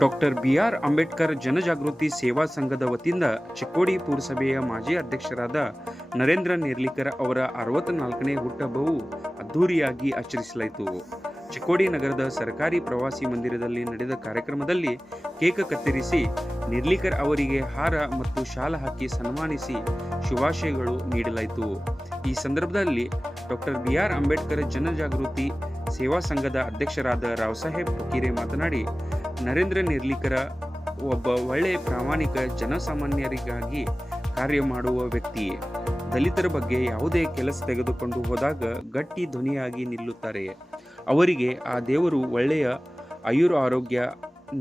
Doctor B R. Ambedkar ಜನಜಾಗೃತಿ ಸೇವಾ ಸಂಘದ ವತಿಯಿಂದ ಚಿಕ್ಕೋಡಿ ಪುರಸಭೆಯ ಮಾಜಿ ಅಧ್ಯಕ್ಷರಾದ ನರೇಂದ್ರ ನೇರ್ಲಿಕರ್ ಅವರ 64ನೇ ಹುಟ್ಟುಹಬ್ಬವು ಅದ್ದೂರಿಯಾಗಿ ಆಚರಿಸಲಾಯಿತು. ಚಿಕ್ಕೋಡಿ ನಗರದ ಸರ್ಕಾರಿ ಪ್ರವಾಸಿ ಮಂದಿರದಲ್ಲಿ ನಡೆದ ಕಾರ್ಯಕ್ರಮದಲ್ಲಿ ಕೇಕ್ ಕತ್ತರಿಸಿ ನೇರ್ಲಿಕರ್ ಅವರಿಗೆ ಹಾರ ಮತ್ತು ಶಾಲ ಹಾಕಿ ಸನ್ಮಾನಿಸಿ ಶುಭಾಶಯಗಳು ನೀಡಲಾಯಿತು. ಈ ಸಂದರ್ಭದಲ್ಲಿ ಡಾಕ್ಟರ್ ಬಿ.ಆರ್. ಅಂಬೇಡ್ಕರ್ ಜನಜಾಗೃತಿ ಸೇವಾ ಸಂಘದ ಅಧ್ಯಕ್ಷರಾದ ರಾವ್ಸಾಹೇಬ್ ಫಕೀರೆ ಮಾತನಾಡಿ, ನರೇಂದ್ರ ನೇರ್ಲಿಕರ ಒಬ್ಬ ಒಳ್ಳೆಯ ಪ್ರಾಮಾಣಿಕ ಜನಸಾಮಾನ್ಯರಿಗಾಗಿ ಕಾರ್ಯ ಮಾಡುವ ವ್ಯಕ್ತಿ. ದಲಿತರ ಬಗ್ಗೆ ಯಾವುದೇ ಕೆಲಸ ತೆಗೆದುಕೊಂಡು ಹೋದಾಗ ಗಟ್ಟಿ ಧ್ವನಿಯಾಗಿ ನಿಲ್ಲುತ್ತಾರೆ. ಅವರಿಗೆ ಆ ದೇವರು ಒಳ್ಳೆಯ ಆಯುರಾರೋಗ್ಯ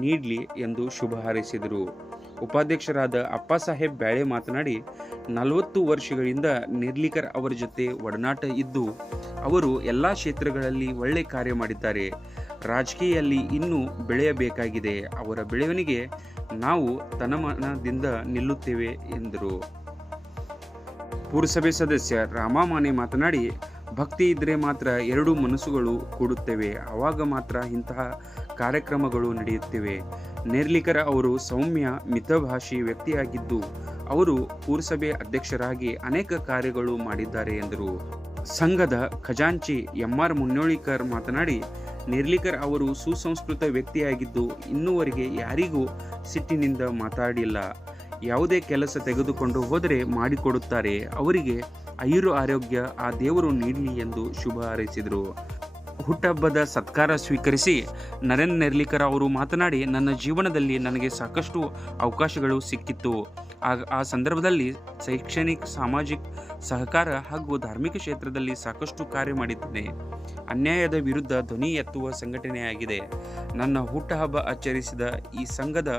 ನೀಡಲಿ ಎಂದು ಶುಭ ಹಾರೈಸಿದರು. ಉಪಾಧ್ಯಕ್ಷರಾದ ಅಪ್ಪಾಸಾಹೇಬ್ ಬ್ಯಾಳೆ ಮಾತನಾಡಿ, 40 ವರ್ಷಗಳಿಂದ ನೇರ್ಲಿಕರ್ ಅವರ ಜೊತೆ ಒಡನಾಟ ಇದ್ದು ಅವರು ಎಲ್ಲ ಕ್ಷೇತ್ರಗಳಲ್ಲಿ ಒಳ್ಳೆ ಕಾರ್ಯ ಮಾಡಿದ್ದಾರೆ. ರಾಜಕೀಯದಲ್ಲಿ ಇನ್ನೂ ಬೆಳೆಯಬೇಕಾಗಿದೆ. ಅವರ ಬೆಳವಣಿಗೆ ನಾವು ತನಮನದಿಂದ ನಿಲ್ಲುತ್ತೇವೆ ಎಂದರು. ಪುರಸಭೆ ಸದಸ್ಯ ರಾಮಮಾನೆ ಮಾತನಾಡಿ, ಭಕ್ತಿ ಇದ್ದರೆ ಮಾತ್ರ ಎರಡು ಮನಸ್ಸುಗಳು ಕೂಡುತ್ತವೆ. ಆವಾಗ ಮಾತ್ರ ಇಂತಹ ಕಾರ್ಯಕ್ರಮಗಳು ನಡೆಯುತ್ತವೆ. ನೇರ್ಲಿಕರ್ ಅವರು ಸೌಮ್ಯ ಮಿತಭಾಷಿ ವ್ಯಕ್ತಿಯಾಗಿದ್ದು ಅವರು ಪುರಸಭೆ ಅಧ್ಯಕ್ಷರಾಗಿ ಅನೇಕ ಕಾರ್ಯಗಳು ಮಾಡಿದ್ದಾರೆ ಎಂದರು. ಸಂಘದ ಖಜಾಂಚಿ ಎಂ.ಆರ್. ಮುನ್ನೋಳಿಕರ್ ಮಾತನಾಡಿ, ನೇರ್ಲಿಕರ್ ಅವರು ಸುಸಂಸ್ಕೃತ ವ್ಯಕ್ತಿಯಾಗಿದ್ದು ಇನ್ನೂವರೆಗೆ ಯಾರಿಗೂ ಸಿಟ್ಟಿನಿಂದ ಮಾತಾಡಿಲ್ಲ. ಯಾವುದೇ ಕೆಲಸ ತೆಗೆದುಕೊಂಡು ಹೋದರೆ ಮಾಡಿಕೊಡುತ್ತಾರೆ. ಅವರಿಗೆ ಆಯುರಾರೋಗ್ಯ ಆ ದೇವರು ನೀಡಲಿ ಎಂದು ಶುಭ ಹಾರೈಸಿದರು. ಹುಟ್ಟುಹಬ್ಬದ ಸತ್ಕಾರ ಸ್ವೀಕರಿಸಿ ನರೇಂದ್ರ ನೇರ್ಲಿಕರ್ ಅವರು ಮಾತನಾಡಿ, ನನ್ನ ಜೀವನದಲ್ಲಿ ನನಗೆ ಸಾಕಷ್ಟು ಅವಕಾಶಗಳು ಸಿಕ್ಕಿತ್ತು. ಆ ಸಂದರ್ಭದಲ್ಲಿ ಶೈಕ್ಷಣಿಕ, ಸಾಮಾಜಿಕ, ಸಹಕಾರ ಹಾಗೂ ಧಾರ್ಮಿಕ ಕ್ಷೇತ್ರದಲ್ಲಿ ಸಾಕಷ್ಟು ಕಾರ್ಯ ಮಾಡಿದ್ದೇನೆ. ಅನ್ಯಾಯದ ವಿರುದ್ಧ ಧ್ವನಿ ಎತ್ತುವ ಸಂಘಟನೆಯಾಗಿದೆ. ನನ್ನ ಹುಟ್ಟುಹಬ್ಬ ಆಚರಿಸಿದ ಈ ಸಂಘದ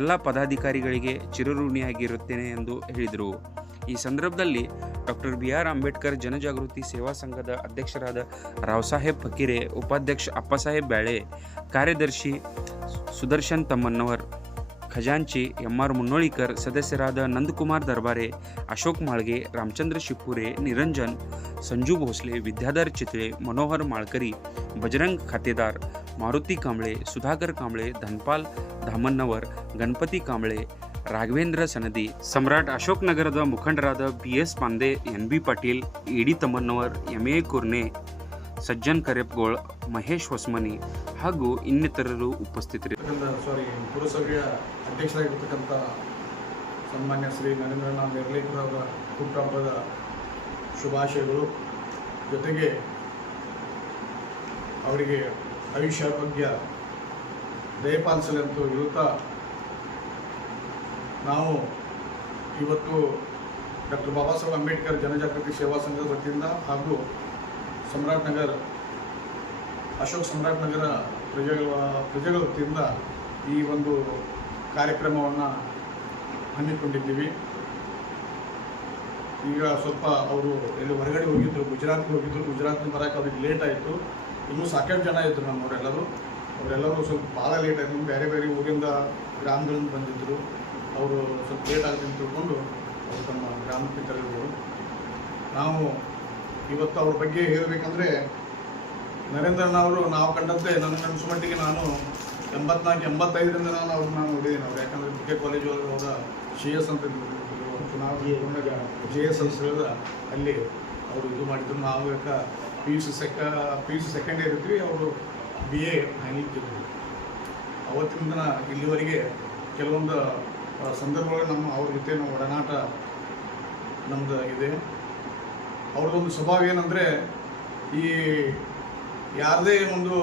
ಎಲ್ಲ ಪದಾಧಿಕಾರಿಗಳಿಗೆ ಚಿರಋಣಿಯಾಗಿರುತ್ತೇನೆ ಎಂದು ಹೇಳಿದರು. ಈ ಸಂದರ್ಭದಲ್ಲಿ ಡಾಕ್ಟರ್ ಬಿ.ಆರ್. ಅಂಬೇಡ್ಕರ್ ಜನಜಾಗೃತಿ ಸೇವಾ ಸಂಘದ ಅಧ್ಯಕ್ಷರಾದ ರಾವ್ಸಾಹೇಬ್ ಫಕೀರೆ, ಉಪಾಧ್ಯಕ್ಷ ಅಪ್ಪಾಸಾಹೇಬ್ ಬ್ಯಾಳೆ, ಕಾರ್ಯದರ್ಶಿ ಸುದರ್ಶನ್ ತಮ್ಮನ್ನವರ್, ಖಜಾಂಚಿ ಎಂ.ಆರ್. ಮುನ್ನೋಳಿಕರ್, ಸದಸ್ಯರಾದ ನಂದಕುಮಾರ್ ದರ್ಬಾರೆ, ಅಶೋಕ್ ಮಾಳ್ಗೆ, ರಾಮಚಂದ್ರ ಶಿಪ್ಪುರೆ, ನಿರಂಜನ್, ಸಂಜು ಭೋಸ್ಲೆ, ವಿದ್ಯಾಧರ್ ಚಿತ್ಳೆ, ಮನೋಹರ್ ಮಾಳ್ಕರಿ, ಬಜರಂಗ್ ಖಾತೆದಾರ್, ಮಾರುತಿ ಕಾಂಬ್ಳೆ, ಸುಧಾಕರ್ ಕಾಂಬ್ಳೆ, ಧನ್ಪಾಲ್ ಧಾಮನ್ನವರ್, ಗಣಪತಿ ಕಾಂಬ್ಳೆ, ರಾಘವೇಂದ್ರ ಸನದಿ, ಸಮ್ರಾಟ್ ಅಶೋಕ್ ನಗರದ ಮುಖಂಡರಾದ ಬಿ.ಎಸ್. ಪಾಂದೆ, ಎನ್.ಬಿ. ಪಾಟೀಲ್, ಎ.ಡಿ. ತಮ್ಮನ್ನವರ್, ಎಂ.ಎ. ಕುರ್ನೆ, ಸಜ್ಜನ್ ಕರೆಪ್ಗೋಳ್, ಮಹೇಶ್ ಹೊಸ್ಮನಿ ಹಾಗೂ ಇನ್ನಿತರರು ಉಪಸ್ಥಿತರಿದ್ದರು. ಪುರಸಭೆಯ ಅಧ್ಯಕ್ಷರಾಗಿರ್ತಕ್ಕಂಥ ಸನ್ಮಾನ್ಯ ಶ್ರೀ ನರೇಂದ್ರನಾಥ್ ನೇರ್ಲಿಕರ್ ಅವರ ಹುಟ್ಟುಹಬ್ಬದ ಶುಭಾಶಯಗಳು. ಜೊತೆಗೆ ಅವರಿಗೆ ಆಯುಷ್ಯಾರೋಗ್ಯ ದಯಪಾಲಿಸಲಿ ಅಂತ ಹೇಳುತ್ತಾ, ನಾವು ಇವತ್ತು ಡಾಕ್ಟರ್ ಬಾಬಾ ಸಾಹೇಬ್ ಅಂಬೇಡ್ಕರ್ ಜನಜಾಗೃತಿ ಸೇವಾ ಸಂಘದ ವತಿಯಿಂದ ಹಾಗೂ ಸಮ್ರಾಟ್ ನಗರ ಅಶೋಕ್ ಸಮ್ರಾಟ್ ನಗರ ಪ್ರಜೆಗಳ ವತಿಯಿಂದ ಈ ಒಂದು ಕಾರ್ಯಕ್ರಮವನ್ನು ಹಮ್ಮಿಕೊಂಡಿದ್ದೀವಿ. ಈಗ ಸ್ವಲ್ಪ ಅವರು ಎಲ್ಲಿ ಹೊರಗಡೆ ಹೋಗಿದ್ದರು, ಗುಜರಾತ್ಗೆ ಹೋಗಿದ್ದರು. ಗುಜರಾತ್ನ ಬರೋಕ್ಕೆ ಅವ್ರಿಗೆ ಲೇಟ್ ಆಯಿತು. ಇನ್ನೂ ಸಾಕಷ್ಟು ಜನ ಇದ್ದರು ಅವರೆಲ್ಲರೂ ಸ್ವಲ್ಪ ಭಾಳ ಲೇಟ್ ಆಯಿತು. ಬೇರೆ ಬೇರೆ ಊರಿಂದ ಗ್ರಾಮಗಳಿಂದ ಬಂದಿದ್ದರು. ಅವರು ಸ್ವಲ್ಪ ಲೇಟ್ ಆಗುತ್ತೆ ಅಂತ ತಿಳ್ಕೊಂಡು ಅವರು ತಮ್ಮ ಗ್ರಾಮಕ್ಕೆ ತೆರಳಿದರು. ನಾವು ಇವತ್ತು ಅವ್ರ ಬಗ್ಗೆ ಹೇಳಬೇಕಂದ್ರೆ, ನರೇಂದ್ರನವರು ನಾವು ಕಂಡಂತೆ ನನಗೆ ಅನಿಸೋ ಮಟ್ಟಿಗೆ ನಾನು 84-85ರಿಂದ ನಾನು ಅವ್ರನ್ನ ನೋಡಿದ್ದೀನಿ. ಅವ್ರು ಯಾಕಂದರೆ ಬಿ.ಕೆ. ಕಾಲೇಜು ಅವರ CS ಅಂತ ಚುನಾವಣೆ ಕೊಂಡಾಗ JS ಅಂತ ಹೇಳಿದ್ರೆ ಅಲ್ಲಿ ಅವರು ಇದು ಮಾಡಿದ್ರು. ನಾವು ಯಾಕೆ PUC ಸೆಕೆಂಡ್ ಇಯರ್ ಇದ್ವಿ, ಅವರು BA ಫೈನಲ್ ಇದ್ದರು. ಅವತ್ತಿನಿಂದ ಇಲ್ಲಿವರೆಗೆ ಕೆಲವೊಂದು ಸಂದರ್ಭಗಳಲ್ಲಿ ಅವ್ರ ಜೊತೆ ನಾವು ಒಡನಾಟ ನಮ್ಮದು ಇದೆ. ಅವ್ರದ್ದೊಂದು ಸ್ವಭಾವ ಏನಂದರೆ, ಈ ಯಾರದೇ ನಮ್ಮದು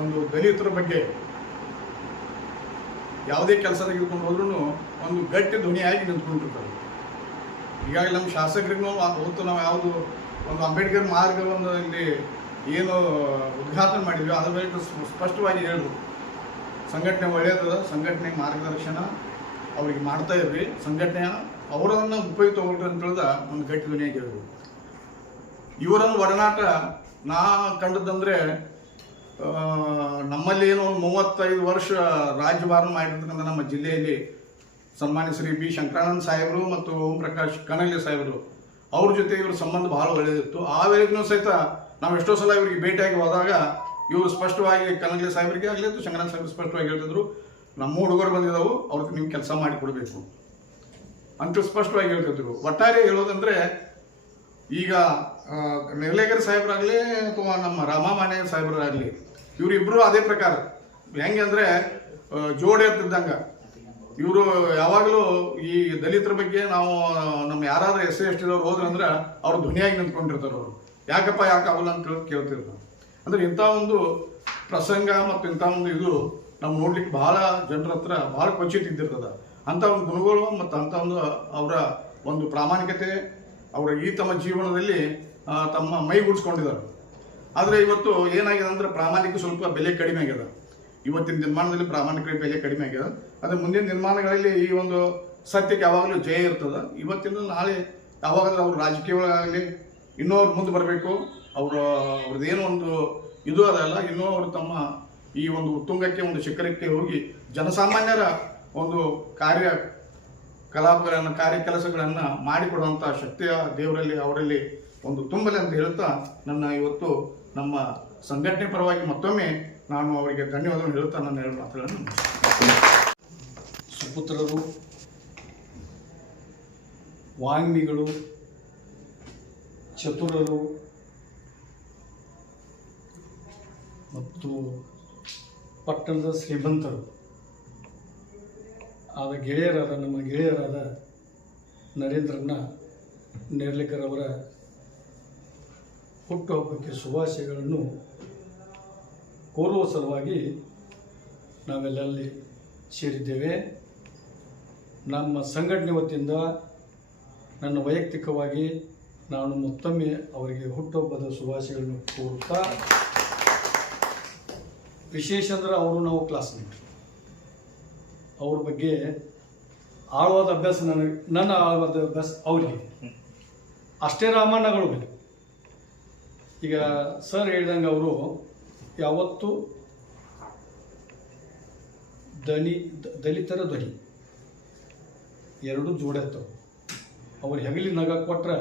ಒಂದು ದಲಿತರ ಬಗ್ಗೆ ಯಾವುದೇ ಕೆಲಸ ತೆಗೆದುಕೊಂಡು ಹೋದ್ರೂ ಒಂದು ಗಟ್ಟಿ ಧ್ವನಿಯಾಗಿ ನಿಂತ್ಕೊಂಡಿರ್ತಾರೆ. ಈಗಾಗಲೇ ನಮ್ಮ ಶಾಸಕರಿಗೂ ಹೊತ್ತು ನಾವು ಯಾವುದು ಒಂದು ಅಂಬೇಡ್ಕರ್ ಮಾರ್ಗವನ್ನು ಇಲ್ಲಿ ಏನು ಉದ್ಘಾಟನೆ ಮಾಡಿದ್ವಿ ಅದ್ರ ಬಗ್ಗೆ ಸ್ಪಷ್ಟವಾಗಿ ಹೇಳಿದ್ರು. ಸಂಘಟನೆ ಒಳ್ಳೆಯದ, ಸಂಘಟನೆ ಮಾರ್ಗದರ್ಶನ ಅವ್ರಿಗೆ ಮಾಡ್ತಾ ಇರ್ರಿ, ಸಂಘಟನೆಯ ಅವರನ್ನು ಉಪಯುಕ್ತ ತಗೊಳ್ರಿ ಅಂತ ಹೇಳಿದ ಒಂದು ಗಟ್ಟಿ ಧ್ವನಿಯಾಗಿ ಹೇಳಿದ್ರು. ಇವರನ್ನು ಒಡನಾಟ ನಾ ಕಂಡದ್ದಂದರೆ, ನಮ್ಮಲ್ಲಿ ಏನೋ ಒಂದು 35 ವರ್ಷ ರಾಜ್ಯಭಾರ ಮಾಡಿರ್ತಕ್ಕಂಥ ನಮ್ಮ ಜಿಲ್ಲೆಯಲ್ಲಿ ಸನ್ಮಾನ್ಯ ಶ್ರೀ ಬಿ. ಶಂಕರಾನಂದ ಸಾಹೇಬರು ಮತ್ತು ಓಂ ಪ್ರಕಾಶ್ ಕಣಲೆ ಸಾಹೇಬರು ಅವ್ರ ಜೊತೆ ಇವ್ರ ಸಂಬಂಧ ಭಾಳ ಒಳ್ಳೆಯದಿತ್ತು. ಆ ವೇಳೆಗೂ ಸಹಿತ ನಾವು ಎಷ್ಟೋ ಸಲ ಇವರಿಗೆ ಭೇಟಿಯಾಗಿ ಹೋದಾಗ ಇವರು ಸ್ಪಷ್ಟವಾಗಿ ಕನಗಲಿ ಸಾಹೇಬರಿಗೆ ಆಗಲಿ ಅಥವಾ ಶಂಕರನಾಥ ಸಾಹೇಬರು ಸ್ಪಷ್ಟವಾಗಿ ಹೇಳ್ತಿದ್ರು, ನಮ್ಮ ಹುಡುಗರು ಬಂದಿದ್ದಾವೆ, ಅವ್ರಿಗೆ ನೀವು ಕೆಲಸ ಮಾಡಿ ಕೊಡಬೇಕು ಅಂತ ಸ್ಪಷ್ಟವಾಗಿ ಹೇಳ್ತಿದ್ರು. ಒಟ್ಟಾರೆ ಹೇಳೋದಂದ್ರೆ ಈಗ ನಿರ್ಲೇಗರ್ ಸಾಹೇಬರಾಗಲಿ ಅಥವಾ ನಮ್ಮ ರಾಮಮಾನ್ಯ ಸಾಹೇಬರಾಗಲಿ ಇವರಿಬ್ಬರು ಅದೇ ಪ್ರಕಾರ ಹೆಂಗೆ ಅಂದರೆ ಜೋಡಿ ಎತ್ತಿದ್ದಂಗೆ. ಇವರು ಯಾವಾಗಲೂ ಈ ದಲಿತರ ಬಗ್ಗೆ ನಾವು ನಮ್ಮ ಯಾರಾದ್ರೂ SC/ST ದವ್ರು ಹೋದ್ರಂದ್ರೆ ಅವ್ರು ಧ್ವನಿಯಾಗಿ ನಿಂತ್ಕೊಂಡಿರ್ತಾರೆ. ಅವರು ಯಾಕಪ್ಪ ಯಾಕಾಗಲ್ಲ ಅಂತ ಕೇಳ್ತಿರ್ತಾರೆ. ಅಂದ್ರೆ ಇಂಥ ಒಂದು ಪ್ರಸಂಗ ಮತ್ತು ಇಂಥ ಒಂದು ಇದು ನಾವು ನೋಡ್ಲಿಕ್ಕೆ ಬಹಳ ಜನರ ಹತ್ರ ಬಹಳ ಕ್ವಚಿತ್ ಇದ್ದಿರ್ತದ. ಅಂಥ ಒಂದು ಗುಣಗಳು ಮತ್ತು ಅಂಥ ಒಂದು ಅವರ ಒಂದು ಪ್ರಾಮಾಣಿಕತೆ ಅವರ ಈ ತಮ್ಮ ಜೀವನದಲ್ಲಿ ತಮ್ಮ ಮೈಗೂಡಿಸ್ಕೊಂಡಿದ್ದಾರೆ. ಆದರೆ ಇವತ್ತು ಏನಾಗಿದೆ ಅಂದ್ರೆ ಪ್ರಾಮಾಣಿಕ ಸ್ವಲ್ಪ ಬೆಲೆ ಕಡಿಮೆ ಆಗ್ಯದ. ಇವತ್ತಿನ ನಿರ್ಮಾಣದಲ್ಲಿ ಪ್ರಾಮಾಣಿಕ ಬೆಲೆ ಕಡಿಮೆ ಆಗ್ಯದ. ಆದರೆ ಮುಂದಿನ ನಿರ್ಮಾಣಗಳಲ್ಲಿ ಈ ಒಂದು ಸತ್ಯಕ್ಕೆ ಯಾವಾಗಲೂ ಜಯ ಇರ್ತದೆ. ಇವತ್ತಿನ ನಾಳೆ ಯಾವಾಗಾದ್ರೂ ಅವ್ರು ರಾಜಕೀಯ ಒಳಗಾಗಲಿ ಇನ್ನೂ ಅವ್ರು ಮುಂದೆ ಬರಬೇಕು. ಅವ್ರದ್ದೇನೋ ಒಂದು ಇದು ಅದಲ್ಲ, ಇನ್ನೂ ಅವರು ತಮ್ಮ ಈ ಒಂದು ಉತ್ತುಂಗಕ್ಕೆ ಒಂದು ಶಿಖರಕ್ಕೆ ಹೋಗಿ ಜನಸಾಮಾನ್ಯರ ಒಂದು ಕಾರ್ಯ ಕೆಲಸಗಳನ್ನು ಮಾಡಿಕೊಡುವಂಥ ಶಕ್ತಿಯ ದೇವರಲ್ಲಿ ಅವರಲ್ಲಿ ಒಂದು ತುಂಬಲಿ ಅಂತ ಹೇಳ್ತಾ ನನ್ನ ಇವತ್ತು ನಮ್ಮ ಸಂಘಟನೆ ಪರವಾಗಿ ಮತ್ತೊಮ್ಮೆ ನಾನು ಅವರಿಗೆ ಧನ್ಯವಾದವನ್ನು ಹೇಳ್ತಾ ನನ್ನ ಎರಡು ಮಾತುಗಳನ್ನು ಸುಪುತ್ರರು, ವಾಗ್ಮಿಗಳು, ಚತುರರು ಮತ್ತು ಪಟ್ಟಣದ ಶ್ರೀಮಂತರು ಆದ ನಮ್ಮ ಗೆಳೆಯರಾದ ನರೇಂದ್ರಣ್ಣ ನೇರ್ಲಿಕರ್ ಅವರ ಹುಟ್ಟುಹಬ್ಬಕ್ಕೆ ಶುಭಾಶಯಗಳನ್ನು ಕೋರುವ ಸಲುವಾಗಿ ನಾವೆಲ್ಲಲ್ಲಿ ಸೇರಿದ್ದೇವೆ. ನಮ್ಮ ಸಂಘಟನೆ ವತಿಯಿಂದ ನನ್ನ ವೈಯಕ್ತಿಕವಾಗಿ ನಾನು ಮತ್ತೊಮ್ಮೆ ಅವರಿಗೆ ಹುಟ್ಟುಹಬ್ಬದ ಶುಭಾಶಯಗಳನ್ನು ಕೋರುತ್ತಾ, ವಿಶೇಷ ಅಂದರೆ ಅವರು ನಾವು ಕ್ಲಾಸ್ಮೇಟ್, ಅವ್ರ ಬಗ್ಗೆ ಆಳವಾದ ಅಭ್ಯಾಸ ನನ್ನ ಆಳವಾದ ಅಭ್ಯಾಸ ಅವರಿಗೆ ಅಷ್ಟೇ ರಾಮಣ್ಣಗಳು ಬೇರೆ. ಈಗ ಸರ್ ಹೇಳಿದಂಗೆ ಅವರು ಯಾವತ್ತೂ ದಲಿತರ ಧ್ವನಿ ಎರಡೂ ಜೋಡೆತ್ತವು. ಅವ್ರು ಹೆಗಲಿ ನಗ ಕೊಟ್ರೆ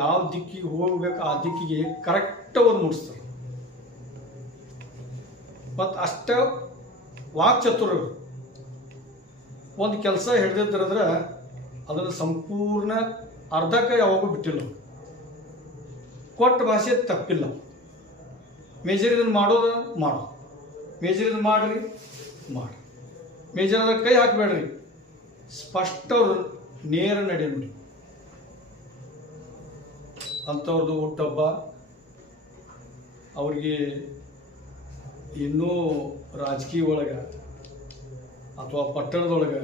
ಯಾವ ದಿಕ್ಕಿಗೆ ಹೋಗ್ಬೇಕು ಆ ದಿಕ್ಕಿಗೆ ಕರೆಕ್ಟ್ ಅವ್ರು ಮುಡಿಸ್ತಾರೆ. ಮತ್ತು ಅಷ್ಟ ವಾಕ್ಚತುರರು. ಒಂದು ಕೆಲಸ ಹಿಡ್ದಿದ್ರಂದ್ರೆ ಅದನ್ನು ಸಂಪೂರ್ಣ ಅರ್ಧಕ್ಕೆ ಯಾವಾಗೂ ಬಿಟ್ಟಿಲ್ಲ. ಕೊಟ್ಟ ಭಾಷೆ ತಪ್ಪಿಲ್ಲ. ಮೇಜರ್ ಇದನ್ನು ಮಾಡೋದು ಮಾಡೋ, ಮೇಜರ್ ಇದನ್ನು ಮಾಡಿರಿ ಮಾಡಿ, ಮೇಜರ್ ಅದ ಕೈ ಹಾಕಬೇಡ್ರಿ, ಸ್ಪಷ್ಟ ಅವರು ನೇರ ನಡೆ ನೋಡಿ. ಅಂಥವ್ರದ್ದು ಹುಟ್ಟುಹಬ್ಬ. ಅವ್ರಿಗೆ ಇನ್ನೂ ರಾಜಕೀಯ ಒಳಗೆ ಅಥವಾ ಪಟ್ಟಣದೊಳಗೆ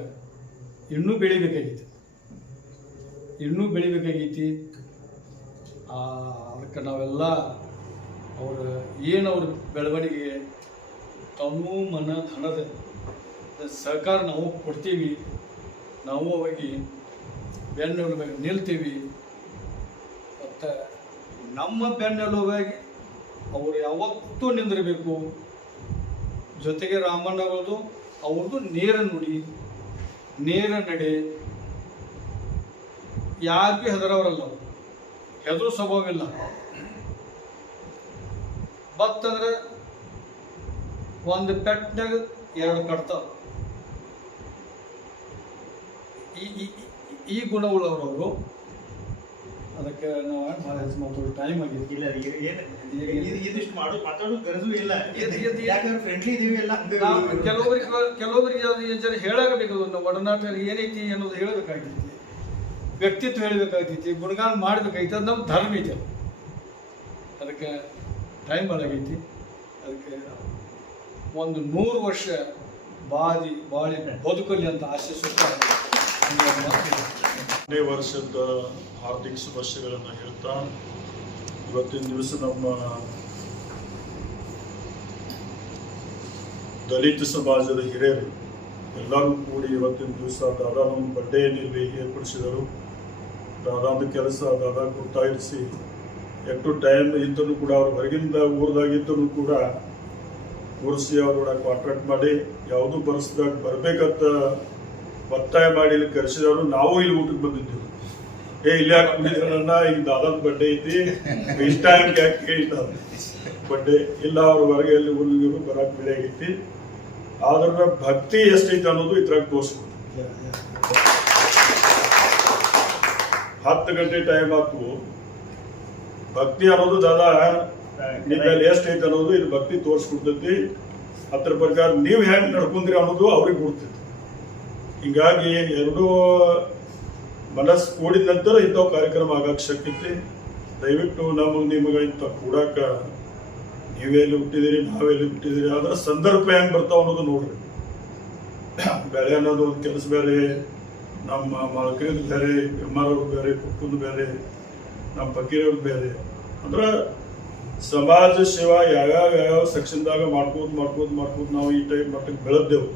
ಇನ್ನೂ ಬೆಳಿಬೇಕಾಗೈತಿ. ಅದಕ್ಕೆ ನಾವೆಲ್ಲ ಅವ್ರ ಬೆಳವಣಿಗೆ ತನು ಮನ ಧನದ ಸಹಕಾರ ನಾವು ಕೊಡ್ತೀವಿ. ನಾವು ಅವಾಗಿ ಬೆನ್ನೆಲುಬಾಗಿ ನಿಲ್ತೀವಿ. ಮತ್ತು ನಮ್ಮ ಬೆನ್ನೆಲುಬಾಗಿ ಅವರು ಯಾವತ್ತೂ ನಿಂದಿರಬೇಕು. ಜೊತೆಗೆ ರಾಮಣ್ಣಗಳದು ಅವ್ರದ್ದು ನೇರ ನುಡಿ, ನೇರ ನಡೆ, ಯಾರಿಗೂ ಹೆದರವರಲ್ಲ. ಅವರು ಹೆದರು ಸ್ವಭಾವವಿಲ್ಲ. ಬತ್ತಂದ್ರೆ ಒಂದು ಪೆಟ್ನಾಗ ಎರಡು ಕಟ್ತಾವ. ಈ ಗುಣವುಳ್ಳವರು. ಅದಕ್ಕೆ ನಾವು ಭಾಳ ಹೆಚ್ಚು ಮಾತಾಡೋ ಟೈಮ್ ಆಗಿದೆ. ಇಲ್ಲ ಇದಿಷ್ಟು ಮಾತಾಡೋ ಗರಜು ಇಲ್ಲ. ಯಾಕಂದ್ರೆ ಫ್ರೆಂಡ್ಲಿ ಇದೀವಿ ಎಲ್ಲ. ಕೆಲವೊಬ್ಬರಿಗೆ ಅದು ಹೇಳಬೇಕು. ಒಂದು ಒಡನಾಟ ಏನೈತಿ ಅನ್ನೋದು ಹೇಳಬೇಕಾಗಿತ್ತು, ವ್ಯಕ್ತಿತ್ವ ಹೇಳಬೇಕಾಗೈತಿ, ಗುಣಗಾನ ಮಾಡಬೇಕಾಗಿತ್ತು. ಅದು ನಮ್ಮ ಧರ್ಮ ಐತೆ. ಅದಕ್ಕೆ ಟೈಮ್ ಭಾಳಾಗೈತಿ. ಅದಕ್ಕೆ ಒಂದು 100 ವರ್ಷ ಬಾಳಿ ಬದುಕಲಿ ಅಂತ ಆಶಿಸುತ್ತಾ ವರ್ಷದ ಹಾರ್ದಿಕ ಶುಭಾಶಯಗಳನ್ನು ಹೇಳ್ತಾ, ಇವತ್ತಿನ ದಿವಸ ನಮ್ಮ ದಲಿತ ಸಮಾಜದ ಹಿರಿಯರು ಎಲ್ಲರೂ ಕೂಡಿ ಇವತ್ತಿನ ದಿವಸ ದಾದಾನ ಒಂದು ಬರ್ಡೇಯಲ್ಲಿ ಏರ್ಪಡಿಸಿದರು. ದಾದಾದ ಕೆಲಸ ದಾದಾ ಗುರ್ತಾಯಿರಿಸಿ ಎಷ್ಟು ಟೈಮ್ ಇದ್ದರೂ ಕೂಡ ಅವ್ರು ಹೊರಗಿಂದ ಊರದಾಗಿದ್ದರೂ ಕೂಡ ಕೂರಿಸಿ ಅವರೋಡ ಕಾಂಟ್ರಾಕ್ಟ್ ಮಾಡಿ ಯಾವುದೂ ಪರಿಸ್ಥಿತಿಯಾಗ ಬರಬೇಕಂತ ಒತ್ತಾಯ ಮಾಡಿ ಇಲ್ಲಿ ಕರೆಸಿದವರು. ನಾವು ಇಲ್ಲಿ ಊಟಕ್ಕೆ ಬಂದಿದ್ದೇವೆ. ಇಲ್ಲಿ ಯಾಕೆ ಕುಡಿದ್ರಣ್ಣ, ಈಗ ದಾದಾದ ಬಡ್ಡೆ ಐತಿ, ಇಷ್ಟ ಯಾಕೆ ಕೇಳ್ತಾರೆ. ಬಡ್ಡೆ ಇಲ್ಲ ಅವ್ರ ಹೊರಗೆ ಎಲ್ಲಿ ಊರಿಗೆ ಬರಕ್ಕೆ ಬೆಳೆ ಆಗೈತಿ. ಆದ್ರೆ ಭಕ್ತಿ ಎಷ್ಟೈತೆ ಅನ್ನೋದು ಇದ್ರಾಗ ತೋರಿಸ್ಬೋದು. 10 ಗಂಟೆ ಟೈಮ್ ಆಯ್ತು. ಭಕ್ತಿ ಅನ್ನೋದು ದಾದಾ ನಿಮ್ಮಲ್ಲಿ ಎಷ್ಟೈತೆ ಅನ್ನೋದು ಇದು ಭಕ್ತಿ ತೋರಿಸ್ಕೊಡ್ತೈತಿ. ಅದ್ರ ಪ್ರಕಾರ ನೀವು ಹೆಂಗೆ ನಡ್ಕೊಂಡ್ರಿ ಅನ್ನೋದು ಅವ್ರಿಗೆ ಕೊಡ್ತೈತಿ. ಹಿಂಗಾಗಿ ಎರಡೂ ಮನಸ್ಸು ಕೂಡಿದ ನಂತರ ಇಂಥವು ಕಾರ್ಯಕ್ರಮ ಆಗಕ್ಕೆ ಶಕ್ತಿ. ದಯವಿಟ್ಟು ನಿಮಗೆ ಇಂಥ ಕೂಡಾಕ ನೀವೆಲ್ಲಿ ಹುಟ್ಟಿದಿರಿ, ನಾವೆಲ್ಲಿ ಹುಟ್ಟಿದಿರಿ, ಅದರ ಸಂದರ್ಭ ಹೆಂಗೆ ಬರ್ತಾವ ಅನ್ನೋದು ನೋಡ್ರಿ. ಬೆಳೆ ಅನ್ನೋದು ಒಂದು ಕೆಲಸ ಬೇರೆ, ನಮ್ಮ ಮಳಕರಿದು ಬೇರೆ, ಎಮ್ಮಾರವ್ರು ಬೇರೆ, ಕುಕ್ಕುದು ಬೇರೆ, ನಮ್ಮ ಫಕೀರವ್ರದ್ದು ಬೇರೆ. ಅಂದ್ರೆ ಸಮಾಜ ಸೇವಾ ಯಾವ್ಯಾವ ಸೆಕ್ಷನ್ದಾಗ ಮಾಡ್ಕೋದು ನಾವು ಈ ಟೈಪ್ ಮಟ್ಟಕ್ಕೆ ಬೆಳೆದೆವು.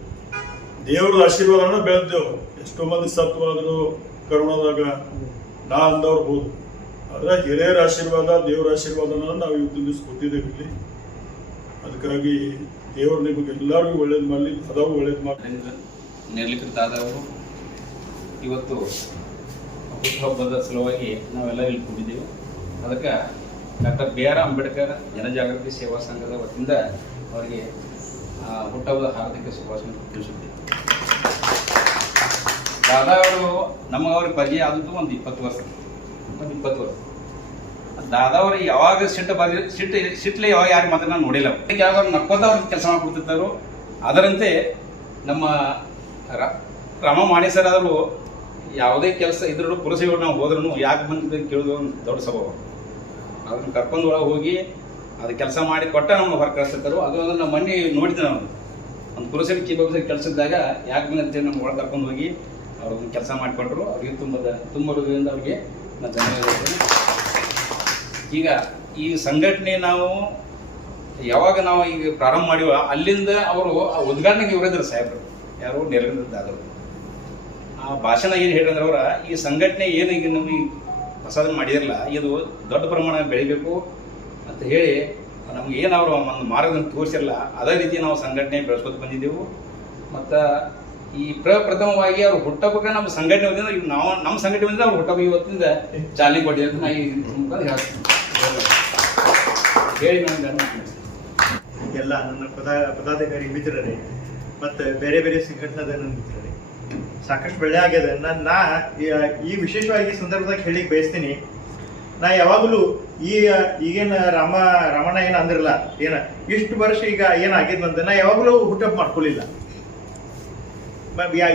ದೇವ್ರ ಆಶೀರ್ವಾದನ ಬೆಳೆದೆವು. ಎಷ್ಟೋ ಮಂದಿ ಸತ್ವಾದ್ರು ಕರೋನಾದಾಗ ನಾ ಅಂದವ್ರು ಬೋದು. ಆದ್ರೆ ಹಿರಿಯರ ಆಶೀರ್ವಾದ, ದೇವ್ರ ಆಶೀರ್ವಾದನ ನಾವು ಇವತ್ತಿನ ದಿವಸ ಕೊಟ್ಟಿದ್ದೇವೆ ಇಲ್ಲಿ. ಅದಕ್ಕಾಗಿ ದೇವರು ನಿಮಗೆಲ್ಲರಿಗೂ ಒಳ್ಳೇದು ಮಾಡಲಿ, ಅದಾವು ಒಳ್ಳೇದು ಮಾಡಲಿ. ನೇರ್ಲಿಕರ ದಾದವರು ಇವತ್ತು ಹುಟ್ಟುಹಬ್ಬದ ಸಲುವಾಗಿ ನಾವೆಲ್ಲ ಇಲ್ಲಿ ಕೂಡಿದ್ದೀವಿ. ಅದಕ್ಕೆ ಡಾಕ್ಟರ್ BR ಅಂಬೇಡ್ಕರ್ ಜನಜಾಗೃತಿ ಸೇವಾ ಸಂಘದ ವತಿಯಿಂದ ಅವರಿಗೆ ಹುಟ್ಟುಹಬ್ಬದ ಹಾರ್ದಿಕ ಶುಭಾಶಯ ತಿಳಿಸುತ್ತೀವಿ. ದಾದಾ ಅವರು ಅವ್ರಿಗೆ ಪರಿಚಯ ಆದದ್ದು ಒಂದು 20 ವರ್ಷ. ದಾದಾ ಅವರು ಯಾವಾಗ ಸಿಟ್ಲೆ ಯಾವಾಗ ಯಾರು ಮಾತ್ರ ನೋಡಿಲ್ಲ. ಯಾವಾಗ ನಕ್ಕೋದ ಅವ್ರಿಗೆ ಕೆಲಸ ಮಾಡಿಕೊಡ್ತಿರ್ತಾರೋ ಅದರಂತೆ ನಮ್ಮ ರಾಮ ಮಾಣಿ ಸರ್ ಆದರೂ ಯಾವುದೇ ಕೆಲಸ ಇದ್ರೂ ಪುರಸಭೆಗಳು ನಾವು ಹೋದ್ರೂ ಯಾಕೆ ಬಂದಿದ್ದ ಕೇಳೋದು ಒಂದು ದೊಡ್ಡ ಸ್ವಭಾವ. ಅದನ್ನು ಕರ್ಕೊಂಡು ಒಳಗೆ ಹೋಗಿ ಅದು ಕೆಲಸ ಮಾಡಿ ಕೊಟ್ಟ ನಮ್ಮನ್ನು ಹೊರ ಕಳಿಸ್ತಿರ್ತಾರೋ. ಅದು ನಮ್ಮ ಮನೆ ನೋಡಿದ್ದೆ ನಾವು ಒಂದು ಪುರಸಭೆ ಚೀಫ್ ಆಫೀಸರ್ ಕೆಲಸದಾಗ ಯಾಕೆ ಬಂದಂತೇಳಿ ನಮ್ಮ ಒಳಗೆ ಕರ್ಕೊಂಡು ಹೋಗಿ ಅವ್ರನ್ನ ಕೆಲಸ ಮಾಡಿಕೊಟ್ರು. ಅವ್ರಿಗೆ ತುಂಬ ಹೃದಯದಿಂದ ಅವ್ರಿಗೆ ನಾನು ಧನ್ಯವಾದ. ಈಗ ಈ ಸಂಘಟನೆ ನಾವು ಯಾವಾಗ ನಾವು ಈಗ ಪ್ರಾರಂಭ ಮಾಡಿವ ಅಲ್ಲಿಂದ ಅವರು ಉದ್ಘಾಟನೆಗೆ ಇವರಿದ್ರು ಸಾಹೇಬರು, ಯಾರು ನೆರವೇರಿದ್ದಾದರು. ಆ ಭಾಷಣ ಏನು ಹೇಳಿದ್ರೆ ಅವರ ಈ ಸಂಘಟನೆ ಏನು ಈಗ ನಮಗೆ ಹೊಸದ ಮಾಡಿರಲ್ಲ, ಇದು ದೊಡ್ಡ ಪ್ರಮಾಣ ಬೆಳಿಬೇಕು ಅಂತ ಹೇಳಿ ನಮ್ಗೆ ಏನು ಅವರು ಒಂದು ಮಾರ್ಗವನ್ನು ತೋರಿಸಿರಲ್ಲ, ಅದೇ ರೀತಿ ನಾವು ಸಂಘಟನೆ ಬೆಳೆಸ್ಕೊತ ಬಂದಿದ್ದೆವು. ಮತ್ತು ಈ ಪ್ರಪ್ರಥಮವಾಗಿ ಅವ್ರು ಹುಟ್ಟಬೇಕು ನಮ್ಮ ಸಂಘಟನೆ ವತಿಯಿಂದ ಈಗ ನಾವು ನಮ್ಮ ಸಂಘಟನೆ ವತಿಯಿಂದ ಅವ್ರು ಹುಟ್ಟಬೇಕು ಇವತ್ತಿಂದ ಚಾಲನೆ ಕೊಟ್ಟಿದ್ದಾರೆ. ನಾ ಈ ಹೇಳಿ ಎಲ್ಲ ನನ್ನ ಪದಾಧಿಕಾರಿ ಮಿತ್ರರೇ ಮತ್ತು ಬೇರೆ ಬೇರೆ ಸಂಘಟನೆದ ನನ್ನ ಮಿತ್ರರೇ ಸಾಕಷ್ಟು ಬೆಳೆ ಆಗ್ಯದ. ನಾ ಈ ವಿಶೇಷವಾಗಿ ಈ ಸಂದರ್ಭದಾಗ ಹೇಳಿಕ್ ಬಯಸ್ತೀನಿ. ನಾ ಯಾವಾಗಲೂ ಈಗೇನು ರಾಮಣ್ಣ ಏನು ಅಂದಿರಲ್ಲ, ಇಷ್ಟು ವರ್ಷ ಈಗ ಏನಾಗಿದ್ದಂತ ನಾ ಯಾವಾಗಲೂ ಹುಟ್ಟಪ್ ಮಾಡ್ಕೊಳ್ಳಿಲ್ಲ.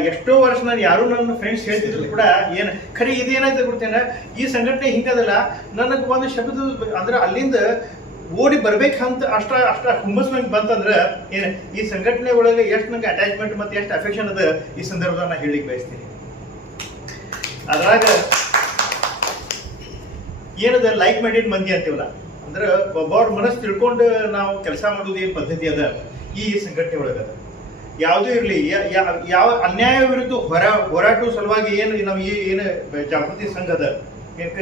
ಎಷ್ಟೋ ವರ್ಷ ನಾನು ಯಾರು ನನ್ನ ಫ್ರೆಂಡ್ಸ್ ಹೇಳ್ತಿದ್ರು ಕೂಡ ಏನು ಖರೀ ಇದೇನಾಯ್ತು ಗೊತ್ತೇನ, ಈ ಸಂಘಟನೆ ಹಿಂಗದಲ್ಲ ನನಗೆ ಒಂದು ಶಬ್ದ ಅಂದ್ರೆ ಅಲ್ಲಿಂದ ಓಡಿ ಬರ್ಬೇಕಂತ ಅಷ್ಟ ಹುಮ್ಮಸ್ ನಂಗೆ ಬಂತಂದ್ರೆ ಏನು ಈ ಸಂಘಟನೆ ಒಳಗೆ ಎಷ್ಟು ನಂಗೆ ಅಟ್ಯಾಚ್ಮೆಂಟ್ ಮತ್ತು ಎಷ್ಟು ಅಫೆಕ್ಷನ್ ಅದ ಈ ಸಂದರ್ಭದಾಗ ನಾ ಹೇಳಿಕ್ ಬಯಸ್ತೀನಿ. ಅದ್ರಾಗ ಏನದ ಲೈಕ್ ಮೈಂಡೆಡ್ ಮಂದಿ ಅಂತೀವಲ್ಲ, ಅಂದ್ರೆ ಒಬ್ಬವ್ರ ಮನಸ್ಸು ತಿಳ್ಕೊಂಡು ನಾವು ಕೆಲಸ ಮಾಡೋದು ಏನು ಪದ್ಧತಿ ಅದ ಈ ಸಂಘಟನೆ ಒಳಗದ. ಯಾವುದೂ ಇರಲಿ, ಯಾವ ಅನ್ಯಾಯ ವಿರುದ್ಧ ಹೋರಾಟ ಸಲುವಾಗಿ ಏನು ನಾವು ಏನು ಜಾಗೃತಿ ಸಂಘ ಅದ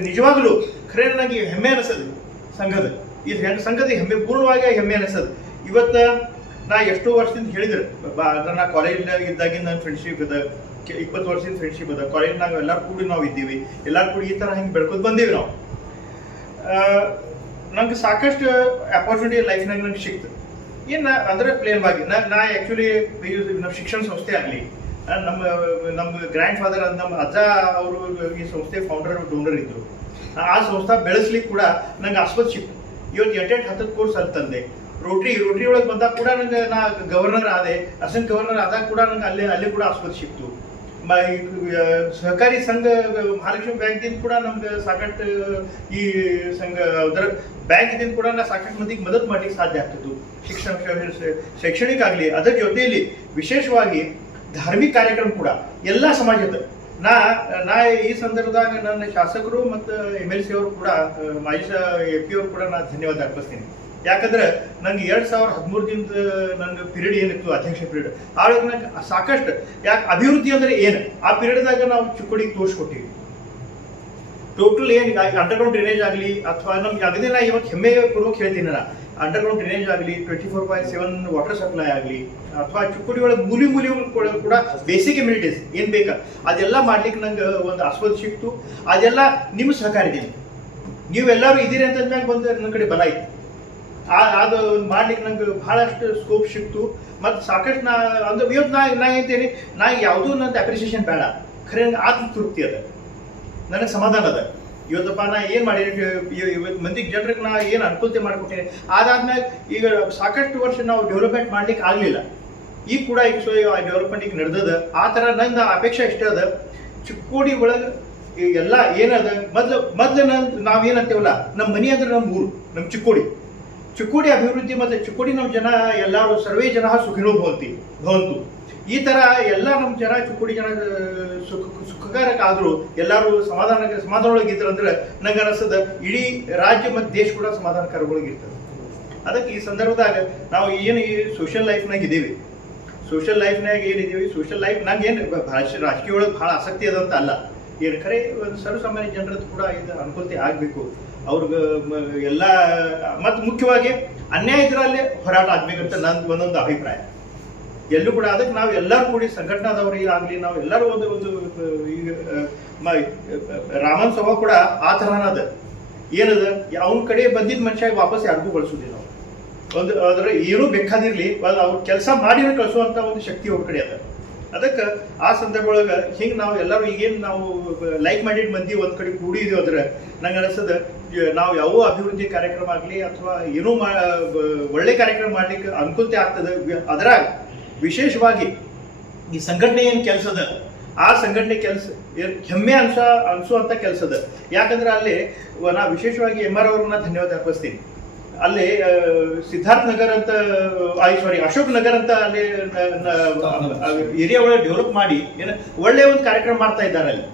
ನಿಜವಾಗ್ಲೂ ಖರೆ ನನಗೆ ಹೆಮ್ಮೆ ಅನಿಸದು. ಈ ಸಂಘದ ಹೆಮ್ಮೆ ಪೂರ್ಣವಾಗಿ ಹೆಮ್ಮೆ ಅನಿಸದು. ಇವತ್ತು ನಾ ಎಷ್ಟೋ ವರ್ಷದಿಂದ ಹೇಳಿದ್ರು, ನಾ ಕಾಲೇಜ್ನಾಗ ಇದ್ದಾಗಿಂದ ನನ್ನ ಫ್ರೆಂಡ್ಶಿಪ್ ಅದ, 20 ವರ್ಷದಿಂದ ಫ್ರೆಂಡ್ಶಿಪ್ ಅದ. ಕಾಲೇಜ್ನಾಗ ಎಲ್ಲರೂ ಕೂಡಿ ನಾವು ಇದ್ದೀವಿ, ಎಲ್ಲರೂ ಕೂಡಿ ಈ ಥರ ಹಿಂಗೆ ಬೆಳ್ಕೊತ ಬಂದೀವಿ ನಾವು. ನಂಗೆ ಸಾಕಷ್ಟು ಅಪರ್ಚುನಿಟಿ ಲೈಫ್ನಾಗ ನಂಗೆ ಸಿಕ್ತು. ಏನು ಅಂದ್ರೆ ಪ್ಲೇನ್ ಆಗಿ ನಾ ಆ್ಯಕ್ಚುಲಿ ನಮ್ಮ ಶಿಕ್ಷಣ ಸಂಸ್ಥೆ ಆಗಲಿ, ನಮ್ಮ ಗ್ರ್ಯಾಂಡ್ ಫಾದರ್ ಅಂತ ನಮ್ಮ ಅಜ್ಜ ಅವರು ಈ ಸಂಸ್ಥೆ ಫೌಂಡರ್ ಡೋನರ್ ಇದ್ರು. ಆ ಸಂಸ್ಥೆ ಬೆಳೆಸ್ಲಿಕ್ಕೆ ಕೂಡ ನಂಗೆ ಆಸ್ಪತ್ರೆ ಸಿಕ್ತು. ಇವತ್ತು 8-10 ಕೋರ್ಸ್ ಅಲ್ಲಿ ತಂದೆ. ರೋಟ್ರಿ ಒಳಗೆ ಬಂದಾಗ ಕೂಡ ನಂಗೆ ನಾ ಗವರ್ನರ್ ಆದೆ, ಅಸಿಸ್ಟೆಂಟ್ ಗವರ್ನರ್ ಆದಾಗ ಕೂಡ ನಂಗೆ ಅಲ್ಲಿ ಕೂಡ ಆಸ್ಪತ್ರೆ ಸಿಕ್ತು. ಸಹಕಾರಿ ಸಂಘ ಮಹಾಲಕ್ಷ್ಮಿ ಬ್ಯಾಂಕಿಂದ ಕೂಡ ನಮ್ಗೆ ಸಾಕಷ್ಟು ಈ ಸಂಘ ಅದರ ಬ್ಯಾಂಕಿಂದ ಕೂಡ ನಾ ಸಾಕಷ್ಟು ಮಂದಿಗೆ ಮದತ್ ಮಾಡ್ಲಿಕ್ಕೆ ಸಾಧ್ಯ ಆಗ್ತಿತ್ತು. ಶೈಕ್ಷಣಿಕ ಆಗಲಿ, ಅದರ ಜೊತೆಯಲ್ಲಿ ವಿಶೇಷವಾಗಿ ಧಾರ್ಮಿಕ ಕಾರ್ಯಕ್ರಮ ಕೂಡ ಎಲ್ಲ ಸಮಾಜದ ನಾ ಈ ಸಂದರ್ಭದಾಗ ನನ್ನ ಶಾಸಕರು ಮತ್ತು MLC ಅವರು ಕೂಡ ಮಾಜಿ MP ಅವರು ಕೂಡ ನಾನು ಧನ್ಯವಾದ ಅರ್ಪಿಸ್ತೀನಿ. ಯಾಕಂದ್ರೆ ನಂಗೆ 2013ದಿಂದ ನನ್ನ ಪೀರಿಯಡ್ ಏನಿತ್ತು ಅಧ್ಯಕ್ಷ ಪೀರಿಯಡ್, ಆವಾಗ ನಂಗೆ ಸಾಕಷ್ಟು ಅಭಿವೃದ್ಧಿ ಅಂದ್ರೆ ಏನು ಆ ಪೀರಿಯಡ್ದಾಗ ನಾವು ಚಿಕ್ಕೋಡಿಗೆ ತೋರಿಸ್ಕೊಟ್ಟಿವಿ. ಟೋಟಲ್ ಏನು ಅಂಡರ್ಗ್ರೌಂಡ್ ಡ್ರೈನೇಜ್ ಆಗಲಿ ಅಥವಾ ನಮ್ಗೆ ಅಗದೇ ನಾ ಇವತ್ತು ಹೆಮ್ಮೆ ಪೂರ್ವಕ ಹೇಳ್ತೀನಿ, ನಾನು ಅಂಡರ್ಗ್ರೌಂಡ್ ಡ್ರೈನೇಜ್ ಆಗಲಿ, 24/7 ವಾಟರ್ ಸಪ್ಲೈ ಆಗಲಿ, ಅಥವಾ ಚಿಕ್ಕೋಡಿ ಒಳಗೆ ಮೂಲಿ ಕೂಡ ಬೇಸಿಕ್ ಎಮ್ಯುನಿಟೀಸ್ ಏನು ಬೇಕಾ ಅದೆಲ್ಲ ಮಾಡ್ಲಿಕ್ಕೆ ನಂಗೆ ಒಂದು ಆಸ್ಪತ್ರೆ ಸಿಕ್ತು. ಅದೆಲ್ಲ ನಿಮ್ಮ ಸಹಕಾರ ಇದೆ. ನೀವೆಲ್ಲರೂ ಇದ್ದೀರಿ ಅಂತ ಬಂದು ನನ್ನ ಕಡೆ ಬಲ ಇತ್ತು. ಅದು ಮಾಡ್ಲಿಕ್ಕೆ ನಂಗೆ ಬಹಳಷ್ಟು ಸ್ಕೋಪ್ ಸಿಕ್ತು ಮತ್ತು ಸಾಕಷ್ಟು ಅಂದ್ರೆ ಇವತ್ತು ನಾ ಹೇಳ್ತೇನೆ, ನಾ ಯಾವುದೂ ನಂದು ಅಪ್ರಿಸಿಯೇಷನ್ ಬೇಡ, ಖರೆ ನಂಗೆ ಆತ್ಮ ತೃಪ್ತಿ ಅದ, ನನಗೆ ಸಮಾಧಾನ ಅದ. ಇವತ್ತಪ್ಪ ನಾ ಏನು ಮಾಡೀನಿ, ಇವತ್ತು ಮಂದಿಗೆ ಜನರಿಗೆ ನಾ ಏನು ಅನುಕೂಲತೆ ಮಾಡಿಕೊಟ್ಟೇನೆ. ಅದಾದ್ಮೇಲೆ ಈಗ ಸಾಕಷ್ಟು ವರ್ಷ ನಾವು ಡೆವಲಪ್ಮೆಂಟ್ ಮಾಡ್ಲಿಕ್ಕೆ ಆಗಲಿಲ್ಲ, ಈಗ ಕೂಡ ಈಗ ಡೆವಲಪ್ಮೆಂಟ್ ಈಗ ನಡೆದದ. ಆ ಥರ ನನ್ನ ಅಪೇಕ್ಷೆ ಇಷ್ಟೇ ಅದ, ಚಿಕ್ಕೋಡಿ ಒಳಗೆ ಎಲ್ಲ ಏನದ ಮೊದ್ಲು ನಾವೇನಂತೇವಲ್ಲ, ನಮ್ಮ ಮನೆ ಅಂದ್ರೆ ನಮ್ಮ ಊರು, ನಮ್ಮ ಚಿಕ್ಕೋಡಿ ಅಭಿವೃದ್ಧಿ ಮತ್ತು ಚಿಕ್ಕೋಡಿ ನಮ್ಮ ಜನ ಎಲ್ಲರೂ ಸರ್ವೇ ಜನ ಸುಖಿನೋ ಭವಂತು. ಈ ಥರ ಎಲ್ಲ ನಮ್ಮ ಜನ ಚಿಕ್ಕೋಡಿ ಜನ ಸುಖಕರಕ್ಕಾದರೂ ಎಲ್ಲರೂ ಸಮಾಧಾನೊಳಗಿದ್ರು ಅಂದ್ರೆ ನಂಗೆ ಅನಿಸ್ತದ ಇಡೀ ರಾಜ್ಯ ಮತ್ತು ದೇಶ ಕೂಡ ಸಮಾಧಾನಕರೊಳಗಿರ್ತದೆ. ಅದಕ್ಕೆ ಈ ಸಂದರ್ಭದಾಗ ನಾವು ಏನು ಈ ಸೋಷಿಯಲ್ ಲೈಫ್ನಾಗ ಇದ್ದೀವಿ, ಸೋಷಿಯಲ್ ಲೈಫ್ನಾಗ ಏನಿದ್ದೀವಿ, ಸೋಷಿಯಲ್ ಲೈಫ್ ನಂಗೆ ಏನು ರಾಜಕೀಯ ಒಳಗೆ ಭಾಳ ಆಸಕ್ತಿ ಅದಂತ ಅಲ್ಲ, ಏನು ಖರೆ ಒಂದು ಸರ್ವಸಾಮಾನ್ಯ ಜನರದ್ದು ಕೂಡ ಇದು ಅನುಕೂಲತೆ ಆಗಬೇಕು ಅವ್ರಿಗೆ ಎಲ್ಲ. ಮತ್ತು ಮುಖ್ಯವಾಗಿ ಅನ್ಯಾಯ ಇದರಲ್ಲೇ ಹೋರಾಟ ಆಗ್ಬೇಕಂತ ನಂದು ಒಂದೊಂದು ಅಭಿಪ್ರಾಯ. ಎಲ್ಲೂ ಕೂಡ ಅದಕ್ಕೆ ನಾವು ಎಲ್ಲರೂ ಕೂಡಿ ಸಂಘಟನಾದವ್ರಿಗೆ ಆಗಲಿ, ನಾವು ಎಲ್ಲರೂ ಒಂದು ಈಗ ರಾಮನ್ ಸಭಾ ಕೂಡ ಆ ಥರನ ಅದ. ಏನದ, ಅವನ ಕಡೆ ಬಂದಿದ್ದ ಮನುಷ್ಯ ವಾಪಸ್ ಯಾರಿಗೂ ಬಳಸೋದಿಲ್ಲ ನಾವು. ಅದರ ಏನೂ ಬೇಕಾದಿರ್ಲಿ ಅವ್ರು ಕೆಲಸ ಮಾಡಿನ ಕಳಿಸುವಂಥ ಒಂದು ಶಕ್ತಿ ಅವ್ರ ಕಡೆ ಅದ. ಅದಕ್ಕೆ ಆ ಸಂದರ್ಭ ಒಳಗೆ ಹಿಂಗೆ ನಾವು ಎಲ್ಲರೂ ಈಗೇನು ನಾವು ಲೈಕ್ ಮೈಂಡೆಡ್ ಮಂದಿ ಒಂದು ಕಡೆ ಕೂಡಿದೀವಿ ಅಂದ್ರೆ ನಂಗೆ ಅನಿಸ್ತದ ನಾವು ಯಾವ ಅಭಿವೃದ್ಧಿ ಕಾರ್ಯಕ್ರಮ ಆಗಲಿ ಅಥವಾ ಏನೋ ಒಳ್ಳೆ ಕಾರ್ಯಕ್ರಮ ಮಾಡ್ಲಿಕ್ಕೆ ಅನುಕೂಲತೆ ಆಗ್ತದೆ. ಅದರಾಗ ವಿಶೇಷವಾಗಿ ಈ ಸಂಘಟನೆ ಏನು ಕೆಲಸದ, ಆ ಸಂಘಟನೆ ಕೆಲಸ ಹೆಮ್ಮೆ ಅನ್ಸುವಂಥ ಕೆಲಸದ. ಯಾಕಂದ್ರೆ ಅಲ್ಲಿ ನಾ ವಿಶೇಷವಾಗಿ MR ಅವ್ರನ್ನ ಧನ್ಯವಾದ ಅರ್ಪಿಸ್ತೀನಿ. ಅಲ್ಲಿ ಸಿದ್ಧಾರ್ಥ ನಗರ್ ಅಂತ ಅಶೋಕ್ ನಗರ್ ಅಂತ ಅಲ್ಲಿ ಏರಿಯಾ ಒಳಗೆ ಡೆವಲಪ್ ಮಾಡಿ ಏನು ಒಳ್ಳೆ ಒಂದು ಕಾರ್ಯಕ್ರಮ ಮಾಡ್ತಾ ಇದ್ದಾರೆ ಅಲ್ಲಿ.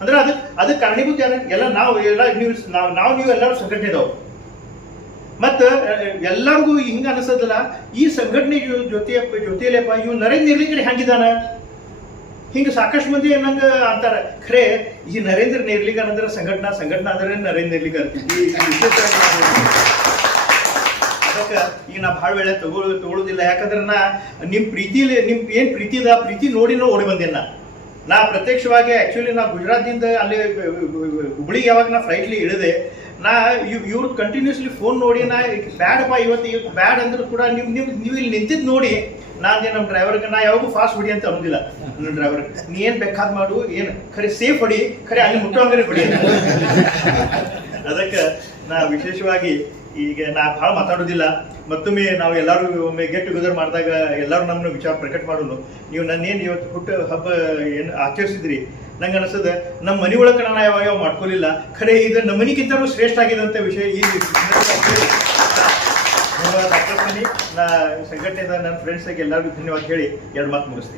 ಅಂದ್ರೆ ಅದಕ್ಕೆ ಕಾರಣೀಭೂತ ಎಲ್ಲ ನಾವು ನೀವು ಎಲ್ಲರೂ ಸಂಘಟನೆ ಇದಾವೆ. ಮತ್ತು ಎಲ್ಲರಿಗೂ ಹಿಂಗ ಅನಿಸೋದಿಲ್ಲ, ಈ ಸಂಘಟನೆ ಜೊತೆಯಲ್ಲಪ್ಪ ಇವ್ ನರೇಂದ್ರ ನೇರ್ಲಿಕರ್ ಹೆಂಗಿದಾನ, ಹಿಂಗೆ ಸಾಕಷ್ಟು ಮಂದಿ ನಂಗೆ ಅಂತಾರೆ. ಖರೆ ಈ ನರೇಂದ್ರ ನೇರ್ಲಿಕರ್ ಅಂದ್ರೆ ಸಂಘಟನಾ ಅಂದ್ರೆ ನರೇಂದ್ರ ನೇರ್ಲಿಕರ್. ಅದಕ್ಕೆ ಈಗ ನಾ ಭಾಳ ವೇಳೆ ತಗೊಳ್ಳೋದಿಲ್ಲ. ಯಾಕಂದ್ರೆ ನಿಮ್ಮ ಏನು ಪ್ರೀತಿ ಇದೆ, ಆ ಪ್ರೀತಿ ನೋಡಿನೂ ಓಡಿ ಬಂದೇನ. ನಾ ಪ್ರತ್ಯಕ್ಷವಾಗಿ ಆ್ಯಕ್ಚುಲಿ ನಾ ಗುಜರಾತ್ದಿಂದ ಅಲ್ಲಿ ಹುಬ್ಳಿಗೆ ಯಾವಾಗ ನಾ ಫ್ಲೈಟ್ಲಿ ಇಳಿದೆ, ನಾ ಇವ್ರು ಕಂಟಿನ್ಯೂಸ್ಲಿ ಫೋನ್ ನೋಡಿ ನಾ ಬ್ಯಾಡಪ್ಪ ಇವತ್ತು ಬ್ಯಾಡ್ ಅಂದ್ರೂ ಕೂಡ ನೀವು ಇಲ್ಲಿ ನಿಂತಿದ್ದು ನೋಡಿ ನಾನೇ ನಮ್ಮ ಡ್ರೈವರ್ಗೆ ನಾ ಯಾವಾಗೂ ಫಾಸ್ಟ್ ಹೊಡಿ ಅಂತ ಅನ್ನೋದಿಲ್ಲ. ನನ್ನ ಡ್ರೈವರ್ಗೆ ನೀ ಏನು ಬೇಕಾದ್ ಮಾಡು, ಏನು ಖರೆ ಸೇಫ್ ಹೊಡಿ, ಖರೆ ಅಲ್ಲಿ ಮುಟ್ಟೋಂಗ್ರೆ ಹೊಡಿ. ಅದಕ್ಕೆ ನಾ ವಿಶೇಷವಾಗಿ ಈಗ ನಾ ಭಾಳ ಮಾತಾಡೋದಿಲ್ಲ. ಮತ್ತೊಮ್ಮೆ ನಾವು ಎಲ್ಲರೂ ಒಮ್ಮೆ ಗೆಟ್ ಟುಗೆದರ್ ಮಾಡಿದಾಗ ಎಲ್ಲರೂ ನಮ್ಮನ್ನು ವಿಚಾರ ಪ್ರಕಟ ಮಾಡೋನು. ನೀವು ನನ್ನೇನು ಇವತ್ತು ಹುಟ್ಟು ಹಬ್ಬ ಏನು ಆಚರಿಸಿದ್ರಿ, ನಂಗೆ ಅನಿಸ್ತದೆ ನಮ್ಮ ಮನೆ ಒಳಗೆ ನಾನು ಯಾವಾಗ ಮಾಡ್ಕೊಲಿಲ್ಲ. ಖರೆ ಇದು ನಮ್ಮ ಮನೆಗಿಂತಲೂ ಶ್ರೇಷ್ಠ ಆಗಿದಂಥ ವಿಷಯ ಈ ಡಾಕ್ಟರ್ ನಾ ಸಂಘಟನೆದ ನನ್ನ ಫ್ರೆಂಡ್ಸಿಗೆ ಎಲ್ಲರಿಗೂ ಧನ್ಯವಾದ ಹೇಳಿ ಎರಡು ಮಾತು ಮುಗಿಸ್ತೀನಿ.